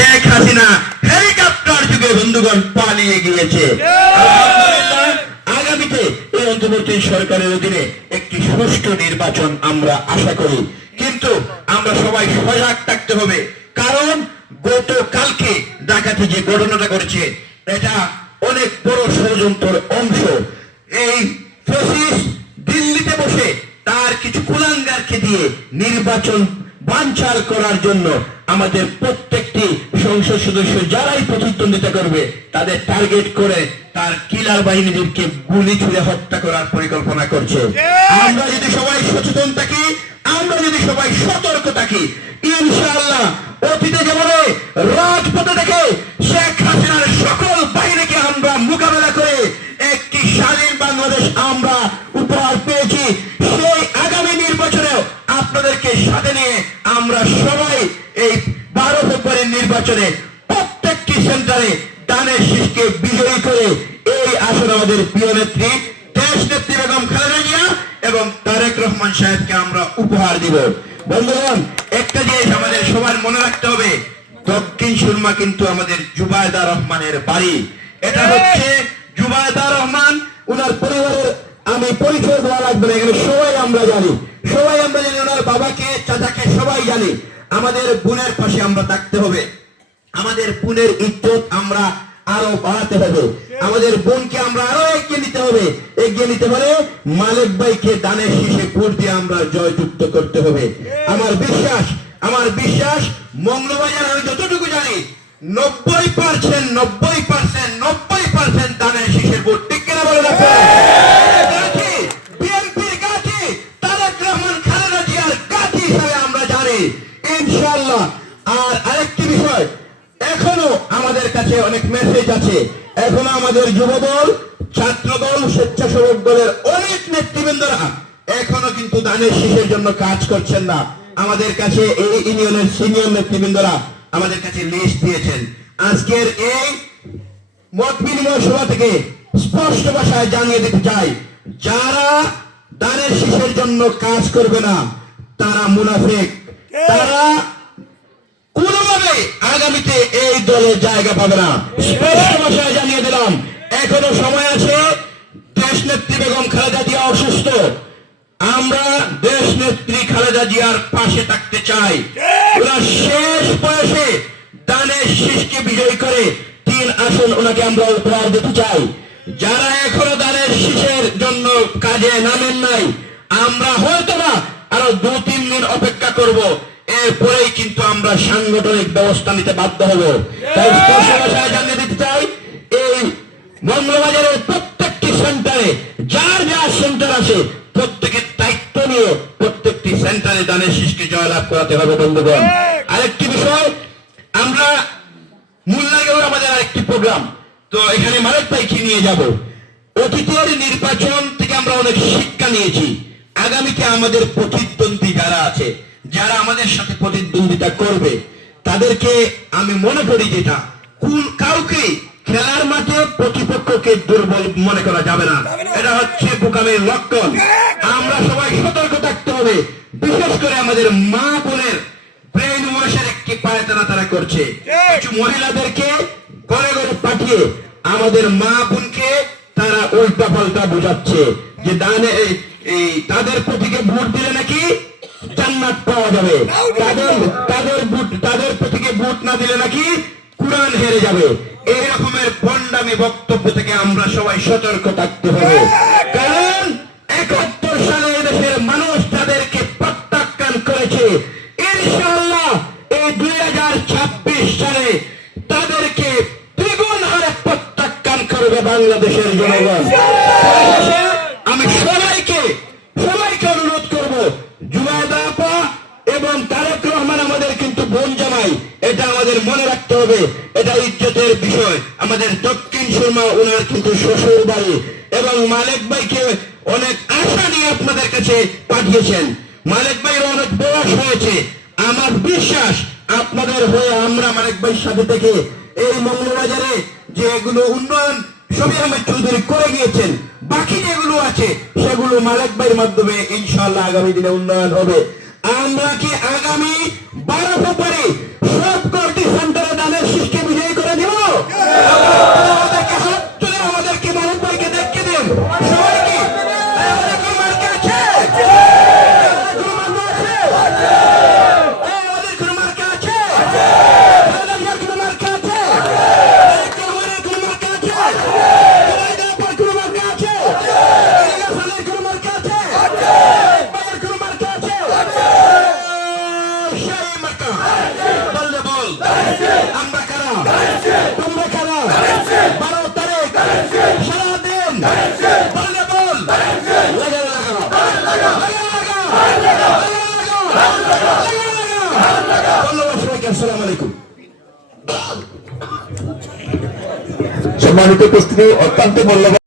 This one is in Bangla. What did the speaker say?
শেখ হাসিনা হেলিকপ্টার যুগে বন্ধুগণ পালিয়ে গিয়েছে। আলহামদুলিল্লাহ, আগামীতে এই অন্তর্বর্তী সরকারের অধীনে একটি সুষ্ঠু নির্বাচন আমরা আশা করি, কিন্তু আমরা সবাই সজাগ থাকতে হবে। কারণ গতকালকে ঢাকাতে যে ঘটনাটা ঘটেছে এটা অনেক বড় ষড়যন্ত্রের অংশ। এই ফ্যাসিস্ট দিল্লিতে বসে তার কিছু কুলাঙ্গারকে দিয়ে নির্বাচন বানচাল করার জন্য আমাদের প্রত্যেকটি সংসদ সদস্য যারাই প্রতিদ্বন্দ্বিতা করবে তাদের টার্গেট করে তার কিলার বাহিনীদেরকে গুলি ছুড়ে হত্যা করার পরিকল্পনা করছে। আমরা যদি সবাই সচেতন থাকি, আমরা যদি সবাই সতর্ক থাকি, ইনশাআল্লাহ অতীতে যেমন রাজপথে থেকে শেখ হাসিনার সকল বাহিনীকে আমরা মোকাবেলা করে একটি স্বাধীন বাংলাদেশ আমরা উপহার পেয়েছি, সেই আগামী নির্বাচনেও আপনাদেরকে সাথে নিয়ে আমরা সবাই এই 12 ফেব্রুয়ারির নির্বাচনে প্রত্যেকটি সেন্টারে দানের শীষকে বিজয়ী করে এই আসলে আমাদের প্রিয় নেত্রী দেশ নেত্রী বেগম খালেদা জিয়া এবং তারেক রহমান সাহেবকে আমরা উপহার দিব। বন্ধুগণ, একটা জিনিস আমাদের সবার মনে রাখতে হবে, দক্ষিণ সুরমা কিন্তু আমাদের জুবায়েদা রহমানের বাড়ি। এটা হচ্ছে জুবায়েদা রহমান, উনার পরিবারের আমি পরিচয় দেওয়া লাগবে না, এখানে সবাই আমরা জানি, ওনার বাবাকে চাচাকে সবাই জানি। আমাদের বোনের পাশে আমরা থাকতে হবে, আমাদের বোনের ইজ্জত আমরা আরো বাড়াতে হবে, আমাদের বোনকে আমরা আরো এগিয়ে নিতে হবে। এগিয়ে নিতে পারে মালিক ভাইকে দানের শীষে ভোট দিয়ে আমরা জয়যুক্ত করতে হবে। আমার বিশ্বাস মঙ্গলবাজার আমি যতটুকু জানি 90% দানের শীষের ভোট। ঠিক কিনা বলে রাখবেন? বিএনপির গাছি তারেক রহমান খালেদা জিয়ার গাছি হিসাবে আমরা জানি ইনশাআল্লাহ। আর আরেকটি বিষয়, এখনো আমাদের কাছে অনেক মেসেজ আছে, এখনো আমাদের যুবদল, ছাত্রদল, স্বেচ্ছাসেবক দলের অনেক নেতৃবৃন্দরা এখনো কিন্তু দানের শীষের জন্য কাজ করছেন না। আমাদের কাছে এই ইউনিয়নের সিনিয়র নেতৃবৃন্দরা আমাদের কাছে লিস্ট দিয়েছেন। আজকের এই মত বিনিময় সভা থেকে স্পষ্ট ভাষায় জানিয়ে দিতে চাই, যারা দানের শীষের জন্য কাজ করবে না তারা মুনাফিক, তারা কোনোভাবে আগামীতে এই দলে জায়গা পাবে না। স্পষ্ট ভাষায় জানিয়ে দিলাম, এখনো সময় আছে। দেশ নেত্রী বেগম খালেদা জিয়া অসুস্থ, আমরা দেশ নেত্রী খালেদা জিয়ার পাশে থাকতে চাই। ওরা শেষ বয়সে দানের শীষকে বিজয় করে 3 আসন ওনাকে আমরা উপহার দিতে চাই। যারা এখনো দানের শীষের জন্য কাজে নামেন নাই, আমরা হয়তো না আরো 2-3 দিন অপেক্ষা করব, এরপরেই কিন্তু আমরা সাংগঠনিক ব্যবস্থা নিতে বাধ্য হব। তাই স্পষ্ট ভাষায় জানিয়ে দিতে চাই, এই মঙ্গলবাজারের প্রত্যেকটি সেন্টারে যার সেন্টার আছে প্রত্যেকের দায়িত্ব নিয়ে প্রত্যেকটি সেন্টারে দানের শীষকে জয়লাভ করাতে হবে। বন্ধুগণ, আরেকটি বিষয়, আমরা মুল্লাগড় আমাদের আরেকটি প্রোগ্রাম, তো এখানে মালিক ভাইকে নিয়ে যাব। অতীতের নির্বাচন থেকে আমরা অনেক শিক্ষা নিয়েছি। আগামীতে আমাদের প্রতিদ্বন্দ্বী যারা আছে, যারা আমাদের সাথে প্রতিদ্বন্দ্বিতা করবে, তাদেরকে আমি মনে করি যেটা কাউকে খেলার মাঠে প্রতিপক্ষকে দুর্বল মনে করা যাবে না, এটা হচ্ছে বোকামির লক্ষণ। আমরা সবাই সতর্ক থাকতে হবে, বিশেষ করে আমাদের মা বোনের ব্রেন ওয়াশের একটি পায়তারা তারা করছে। কিছু মহিলাদেরকে ঘরে ঘরে পাঠিয়ে আমাদের মা বোনকে তারা উল্টা পাল্টা বোঝাচ্ছে যে দানে তাদের প্রতীকে ভোট দিলে নাকি জান্নাত পাওয়া যাবে, তাদের প্রতীকে ভোট না দিলে নাকি কুরআন হেরে যাবে। এই রকমের ভণ্ডামি বক্তব্য থেকে আমরা সবাই সতর্ক থাকতে হবে। কারণ 71 সালে দেশের মানুষ তাদেরকে প্রত্যাখ্যান করেছে। ইনশাআল্লাহ এই 2026 সালে তাদেরকে দ্বিগুণ হারে প্রত্যাখ্যান করবে বাংলাদেশের জনগণ। আমি সবাইকে অনুরোধ করব, জুবায়েদা আপা এবং তারেক রহমান আমাদের কিন্তু বোন জামাই, এটা আমাদের মনে রাখতে হবে, এটা ইজ্জতের বিষয়। আমাদের দক্ষিণ সুরমা ওনার কিন্তু শ্বশুর বাড়ি, এবং মালিক ভাইকে অনেক আশা নিয়ে আপনাদের কাছে পাঠিয়েছেন। মালিক ভাইয়ের অনেক বয়স হয়েছে, আমার বিশ্বাস আপনাদের হয়ে আমরা মালিক ভাইয়ের সাথে থেকে এই মঙ্গলবাজারে যে এগুলো উন্নয়ন শফি আহমেদ চৌধুরী করে গিয়েছেন, বাকি যেগুলো আছে সেগুলো মালিক ভাইয়ের মাধ্যমে ইনশাআল্লাহ আগামী দিনে উন্নয়ন হবে। আমরা কি আগামী 12 ফেব্রুয়ারি সব কটি সেন্টারে দানের আমরা কারা? তোমরা কারা? 12 তারিখ সারাদিন বললে বল, লাগা লাগা, ধন্যবাদ সবাইকে। আসসালামু আলাইকুম। সম্মানিত উপস্থিতি, অত্যন্ত মূল্যবান।